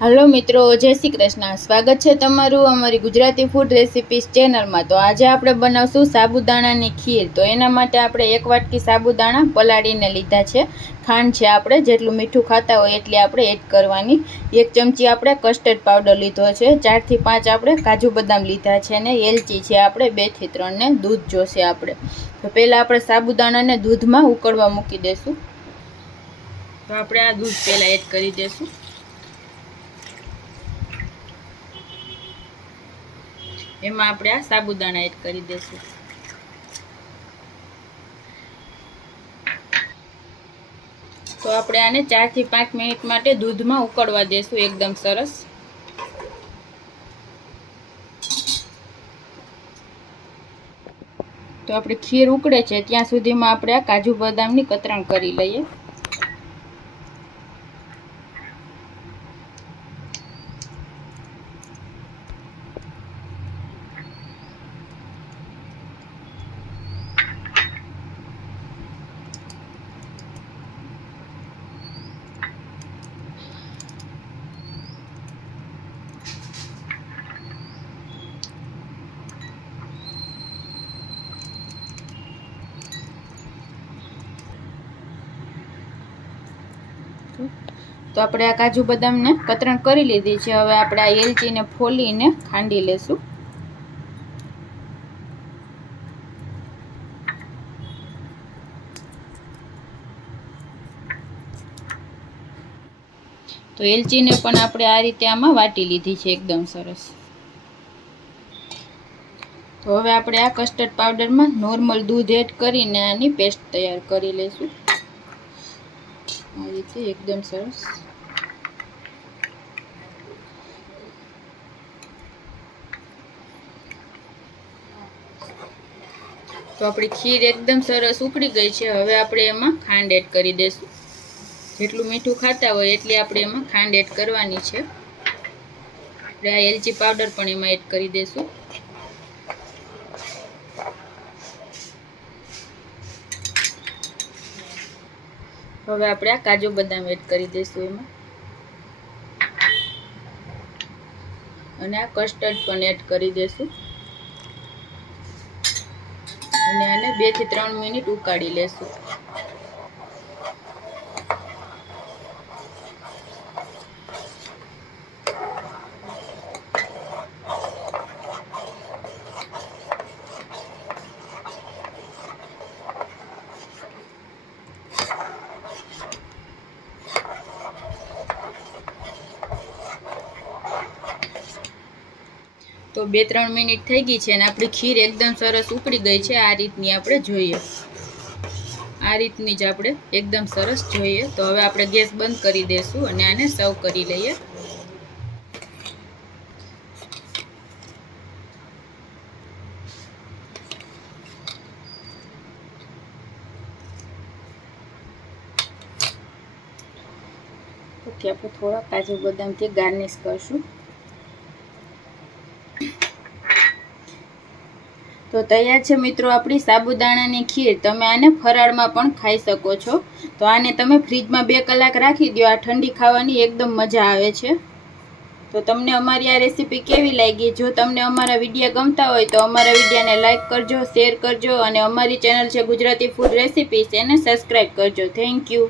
Hello मित्रों, जय श्री कृष्ण। स्वागत है तमारू अमरी गुजराती फूड रेसिपीज चेनल में। तो आज आपणे बनावशुं साबुदाणानी खीर। तो एना माटे आपणे 1 वाटकी साबुदाणा पलाळीने लीधा छे। खांड छे आपणे जेटલું मीठું खाता होय એટલી આપણે એડ કરવાની। 1 ચમચી આપણે કસ્ટર્ડ પાવડર લીધો છે। 4 થી 5 આપણે કાજુ બદામ લીધા છે ને એલચી છે આપણે 2 થી 3 ને दूध જોશે આપણે। તો પહેલા આપણે સાબુદાણાને દૂધમાં ઉકળવા મૂકી દેશું। તો આપણે આ દૂધ પહેલા એડ કરી દેશું। એમાં આપણે આ સાબુદાણા એડ કરી દેશું। તો આપણે આને 4 થી 5 મિનિટ માટે દૂધમાં ઉકળવા દેશું એકદમ સરસ। તો આપણી ખીર ઉકળે છે ત્યાં સુધીમાં આપણે આ કાજુ બદામની કતરણ કરી લઈએ। तो આપણે આ કાજુ બદામને કતરણ કરી લીધી છે। હવે આપણે આ એલચીને ફોલીને ખાંડી લેશું। તો એલચીને પણ આપણે આ રીતે આમાં વાટી લીધી છે એકદમ સરસ। તો હવે આપણે આ કસ્ટર્ડ પાવડરમાં નોર્મલ दूध એડ કરીને આની પેસ્ટ તૈયાર કરી લેશું આ રીતે એકદમ સરસ। तो अपनी खीर एकदम सरस उकड़ी गई है। हवे आपणे एमां खांड एड करी देशुं। जेटલું मीठું खाता होय એટલી આપણે એમાં ખાંડ એડ કરવાની છે। આપણે આ એલચી પાવડર પણ એમાં એડ કરી દેશું। હવે આપણે આ કાજુ બદામ એડ કરી દેશું એમાં અને આ કસ્ટર્ડ પણ એડ કરી દેશું અને આને 2 થી 3 મિનિટ ઉકાળી લેશું। तो 2-3 मिनिट थई गई है अपनी खीर एकदम सरस उकड़ी गई है। आ रीतनी आपणे जोईए आ रीतनी ज आपणे एकदम सरस जोईए। तो हवे आपणे गैस बंद करी देशुं अने आने सर्व करी लईए। तो आपणे थोड़ा काजू बदाम थी गार्निश करशुं। तो तैयार है मित्रों अपनी साबुदाणानी खीर। तमे आने फराळमां पण खाई शको छो। तो आने तमे फ्रीज में 2 कलाक राखी दो। आ ठंडी खावानी एकदम मजा आवे छे। तो तमने अमारी आ रेसिपी केवी लागी? जो तमने अमारा विडियो गमता होय तो अमारा विडियोने लाइक करजो, शेर करजो और अमारी चेनल है गुजराती फूड रेसिपीज एने सब्सक्राइब करजो। Thank you.